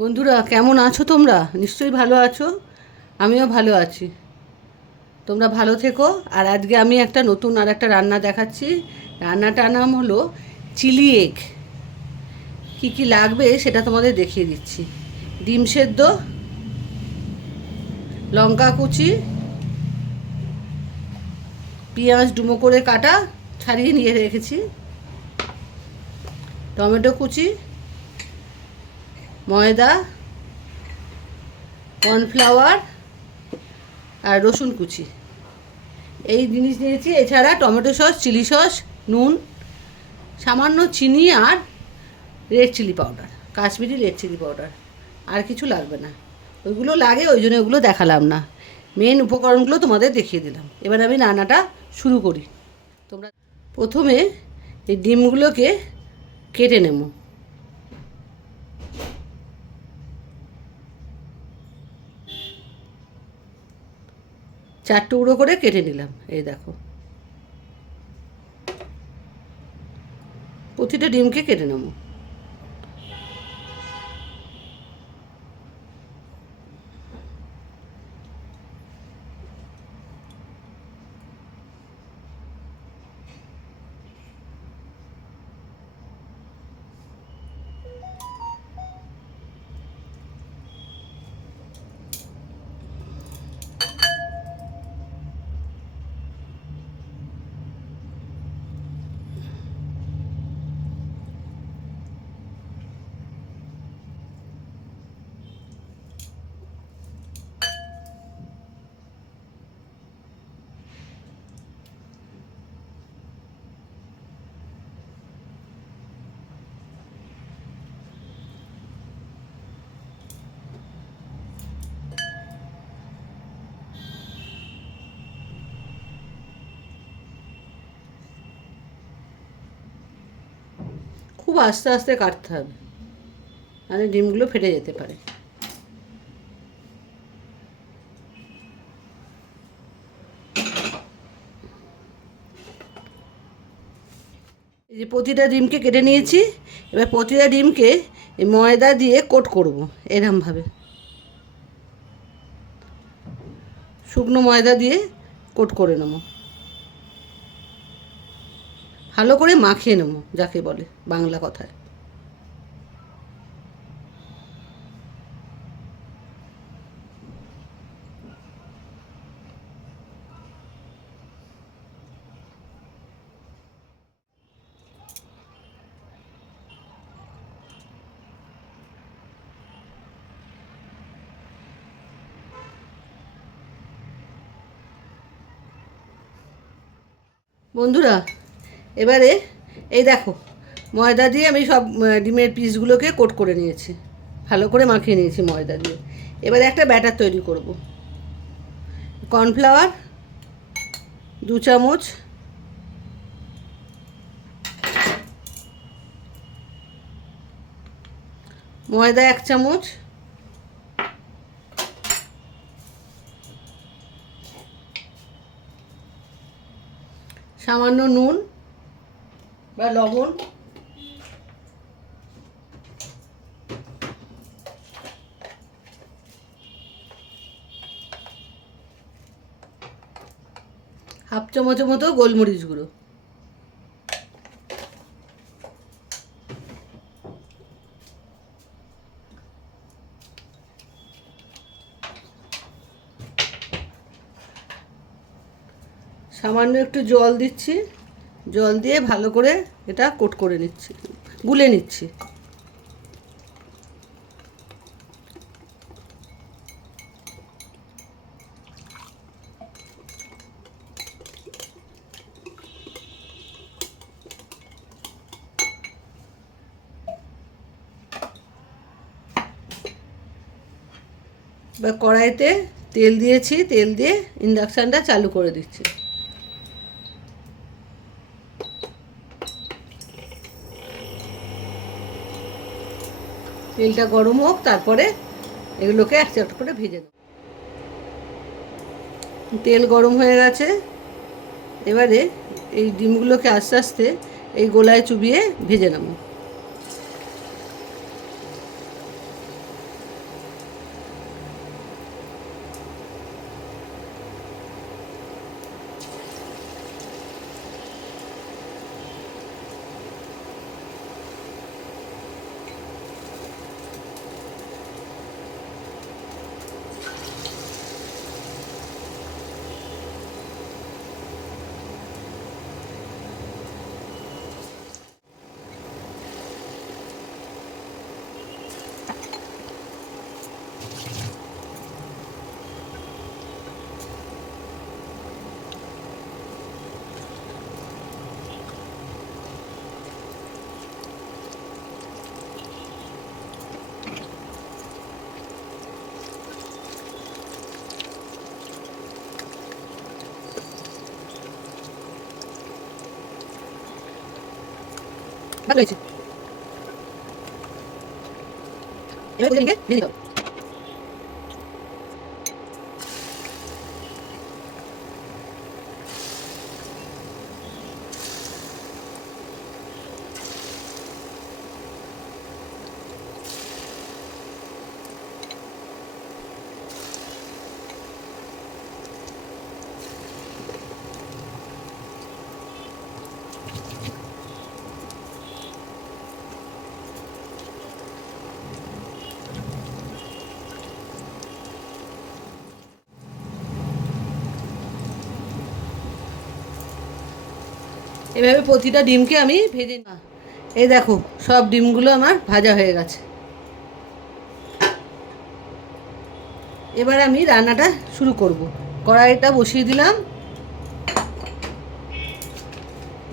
বন্ধুরা কেমন আছো তোমরা? নিশ্চয়ই ভালো আছো। আমিও ভালো আছি। তোমরা ভালো থেকো। আর আজকে আমি একটা নতুন একটা রান্না দেখাচ্ছি। রান্নাটার নাম হলো চিলি এগ। কী কী লাগবে সেটা তোমাদের দেখিয়ে দিচ্ছি। ডিম সেদ্ধ, লঙ্কা কুচি, পেঁয়াজ ডুমো করে কাটা ছাড়িয়ে নিয়ে রেখেছি, টমেটো কুচি, ময়দা, কর্নফ্লাওয়ার আর রসুন কুচি। এই জিনিস নিয়েছি। এছাড়া টমেটো সস, চিলি সস, নুন, সামান্য চিনি আর red chilli powder, Kashmiri red chilli powder. আর কিছু লাগবে না। ওইগুলো লাগে, ওই জন্য ওগুলো দেখালাম না। মেন উপকরণগুলো তোমাদের দেখিয়ে দিলাম। এবার আমি রান্নাটা শুরু করি। তোমরা প্রথমে এই ডিমগুলোকে কেটে নেব। চার টুকরো করে কেটে নিলাম। এই দেখো, প্রতিটা ডিমকে কেটে নেব। খুব আস্তে আস্তে কাটতে হবে, মানে ডিমগুলো ফেটে যেতে পারে। এই যে প্রতিটা ডিমকে কেটে নিয়েছি। এবার প্রতিটা ডিমকে এই ময়দা দিয়ে কোট করব এরমভাবে। শুকনো ময়দা দিয়ে কোট করে নেব, ভালো করে মাখিয়ে নেব, যাকে বলে বাংলা কথায়। বন্ধুরা এবারে এই দেখো, ময়দা দিয়ে আমি সব ডিমের পিসগুলোকে কোট করে নিয়েছি, ভালো করে মাখিয়ে নিয়েছি ময়দা দিয়ে। এবারে একটা ব্যাটার তৈরি করব। কর্নফ্লাওয়ার 2 চামচ, ময়দা 1 চামচ, সামান্য নুন বা লবণ, হাফ চামচের মতো গোলমরিচ গুঁড়ো। সামান্য একটু জল দিচ্ছি, জল দিয়ে ভালো করে এটা কোট করে নিচ্ছি, গুলে নিচ্ছি। বা কড়াইতে তেল দিয়েছি, তেল দিয়ে ইন্ডাকশানটা চালু করে দিচ্ছি। তেলটা গরম হোক, তারপরে এগুলোকে একটা একটা করে ভেজে নেব। তেল গরম হয়ে গেছে। এবারে এই ডিমগুলোকে আস্তে আস্তে এই গোলায় চুবিয়ে ভেজে নেব। রয়েছে, এবার ভেজে নিতে হবে। এভাবে প্রতিটা ডিমকে আমি ভেজে নিই। এই দেখো সব ডিমগুলো আমার ভাজা হয়ে গেছে। এবার আমি রান্নাটা শুরু করব। কড়াইটা বসিয়ে দিলাম,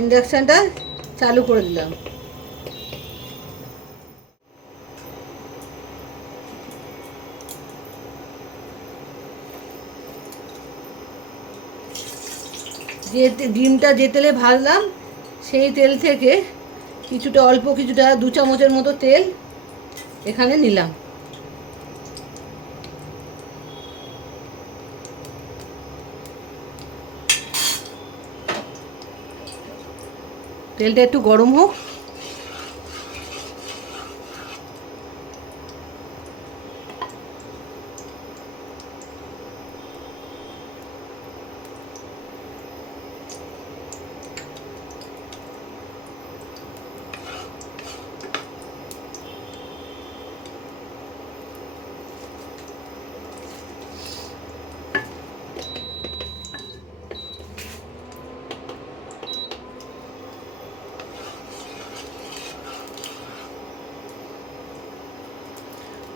ইন্ডাকশানটা চালু করে দিলাম। যে ডিমটা যে তেলে ভাজলাম সেই তেল থেকে কিছুটা অল্প কিছুটা 2 চামচের মতো তেল এখানে নিলাম। তেলটা একটু গরম হোক।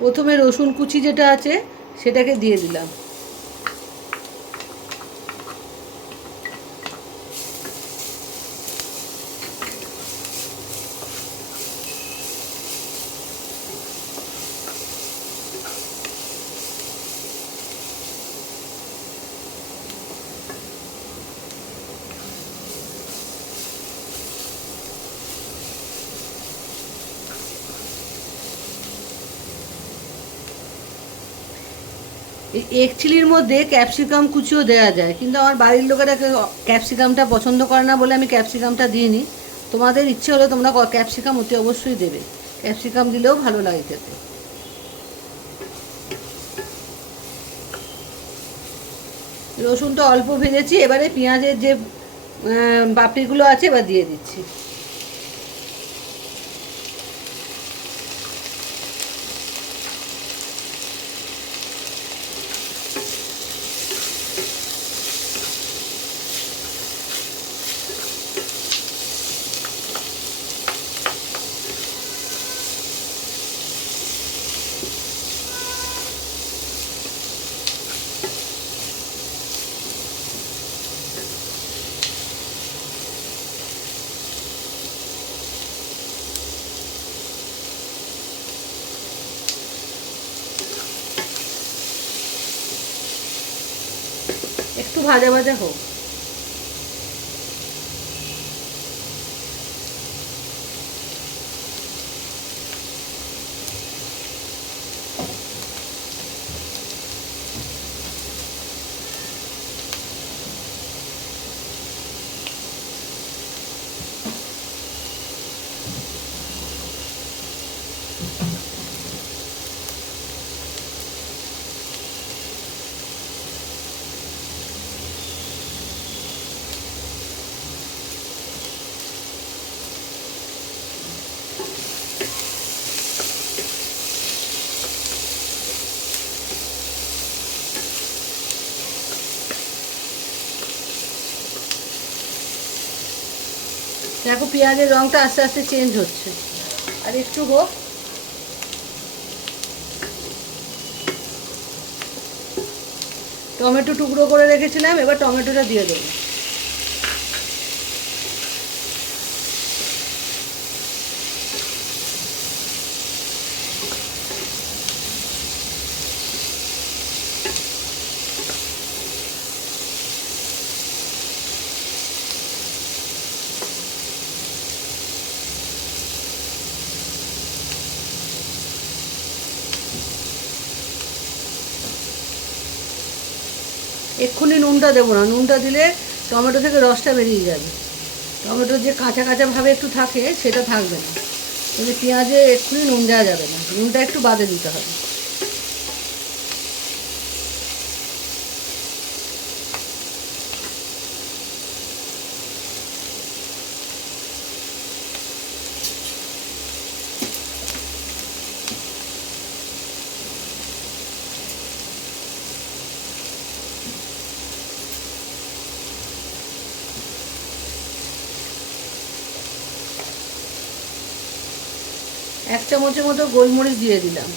প্রথমে রসুন কুচি যেটা আছে সেটাকে দিয়ে দিলাম। এই এগ চিলির মধ্যে ক্যাপসিকাম কুচিও দেওয়া যায়, কিন্তু আমার বাড়ির লোকেরা ক্যাপসিকামটা পছন্দ করে না বলে আমি ক্যাপসিকামটা দিইনি। তোমাদের ইচ্ছে হলে তোমরা ক্যাপসিকাম অতি অবশ্যই দেবে, ক্যাপসিকাম দিলেও ভালো লাগে খেতে। রসুনটা অল্প ভেজেছি, এবারে পেঁয়াজের যে পাপড়িগুলো আছে এবার দিয়ে দিচ্ছি। একটু ভাজা ভাজা হোক। দেখো পেঁয়াজের রঙটা আস্তে আস্তে চেঞ্জ হচ্ছে, আর একটু হোক। টমেটো টুকরো করে রেখেছিলাম, এবার টমেটোটা দিয়ে দেবো। এক্ষুনি নুনটা দেবো না, নুনটা দিলে টমেটো থেকে রসটা বেরিয়ে যাবে, টমেটোর যে কাঁচা কাঁচা ভাবে একটু থাকে সেটা থাকবে না, কিন্তু পেঁয়াজে এক্ষুনি নুন দেওয়া যাবে না, নুনটা একটু বাদে দিতে হবে। এক চামচের মতো গোলমরিচ দিয়ে দিলাম।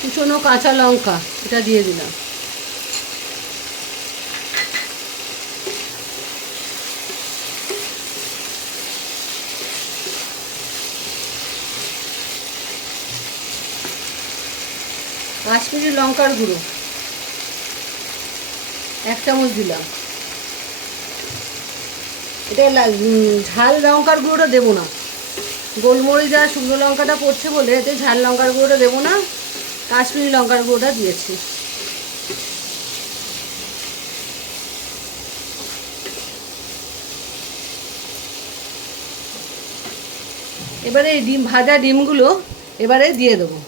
কুচনো কাঁচা লঙ্কা এটা দিয়ে দিলাম। কাশ্মীরি লঙ্কার গুঁড়ো 1 চামচ দিলাম। এটা ঝাল লঙ্কার গুঁড়োটা দেবো না, গোলমরিচ আর শুকনো লঙ্কাটা পড়ছে বলে এতে ঝাল লঙ্কার গুঁড়োটা দেবো না, কাশ্মীরি লঙ্কার গুঁড়োটা দিয়েছি। এবারে এই ভাজা ডিমগুলো এবারে দিয়ে দেবো।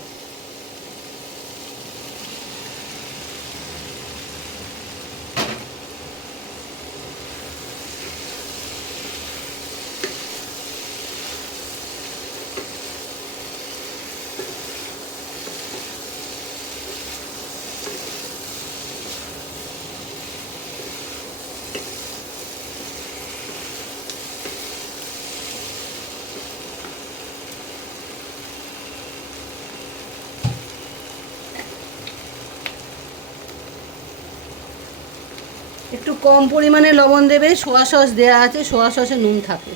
একটু কম পরিমাণে লবণ দেবে, সোয়া সস দেওয়া আছে, সোয়া সসে নুন থাকে,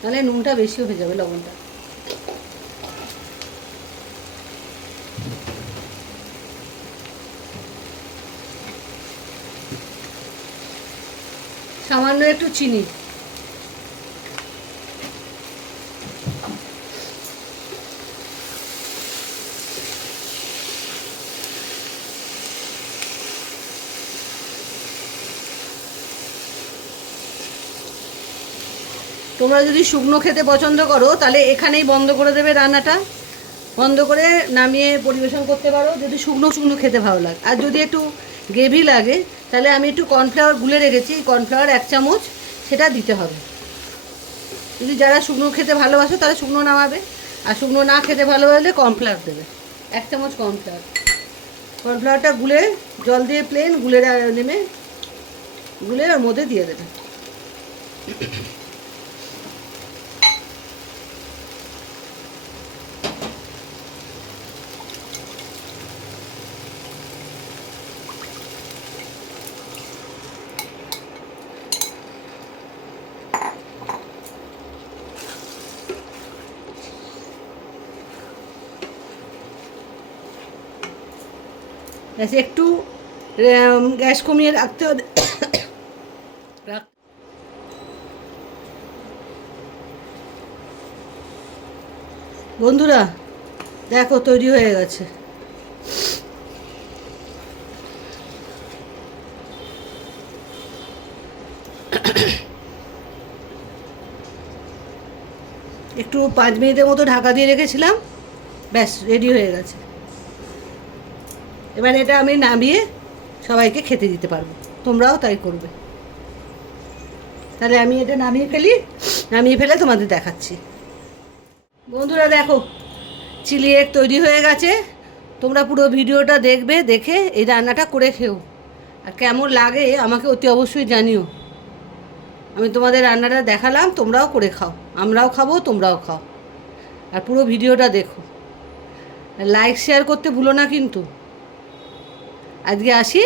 তাহলে নুনটা বেশি হয়ে যাবে, লবণটা। সামান্য একটু চিনি। তোমরা যদি শুকনো খেতে পছন্দ করো তাহলে এখানেই বন্ধ করে দেবে, রান্নাটা বন্ধ করে নামিয়ে পরিবেশন করতে পারো যদি শুকনো শুকনো খেতে ভালো লাগে। আর যদি একটু গ্রেভি লাগে তাহলে আমি একটু কর্নফ্লাওয়ার গুলে রেখেছি, কর্নফ্লাওয়ার 1 চামচ সেটা দিতে হবে। যদি যারা শুকনো খেতে ভালোবাসো তাহলে শুকনো নামাবে, আর শুকনো না খেতে ভালোবাসলে কর্নফ্লাওয়ার দেবে, 1 চামচ কর্নফ্লাওয়ার। কর্নফ্লাওয়ারটা গুলে জল দিয়ে প্লেন গুলে নেমে গুলে ওর মধ্যে দিয়ে দেবে। একটু গ্যাস কমিয়ে রাখতে হবে। বন্ধুরা দেখো তৈরি হয়ে গেছে। একটু 5 মিনিটের মতো ঢাকা দিয়ে রেখেছিলাম, ব্যাস রেডি হয়ে গেছে। এবার এটা আমি নামিয়ে সবাইকে খেতে দিতে পারবো, তোমরাও তাই করবে। তাহলে আমি এটা নামিয়ে ফেলে তোমাদের দেখাচ্ছি। বন্ধুরা দেখো চিলি এগ তৈরি হয়ে গেছে, তোমরা পুরো ভিডিওটা দেখবে, দেখে এই রান্নাটা করে খেও, আর কেমন লাগে আমাকে অতি অবশ্যই জানিও। আমি তোমাদের রান্নাটা দেখালাম, তোমরাও করে খাও, আমরাও খাবো, তোমরাও খাও। আর পুরো ভিডিওটা দেখো, লাইক শেয়ার করতে ভুলো না কিন্তু। আজকে আসি।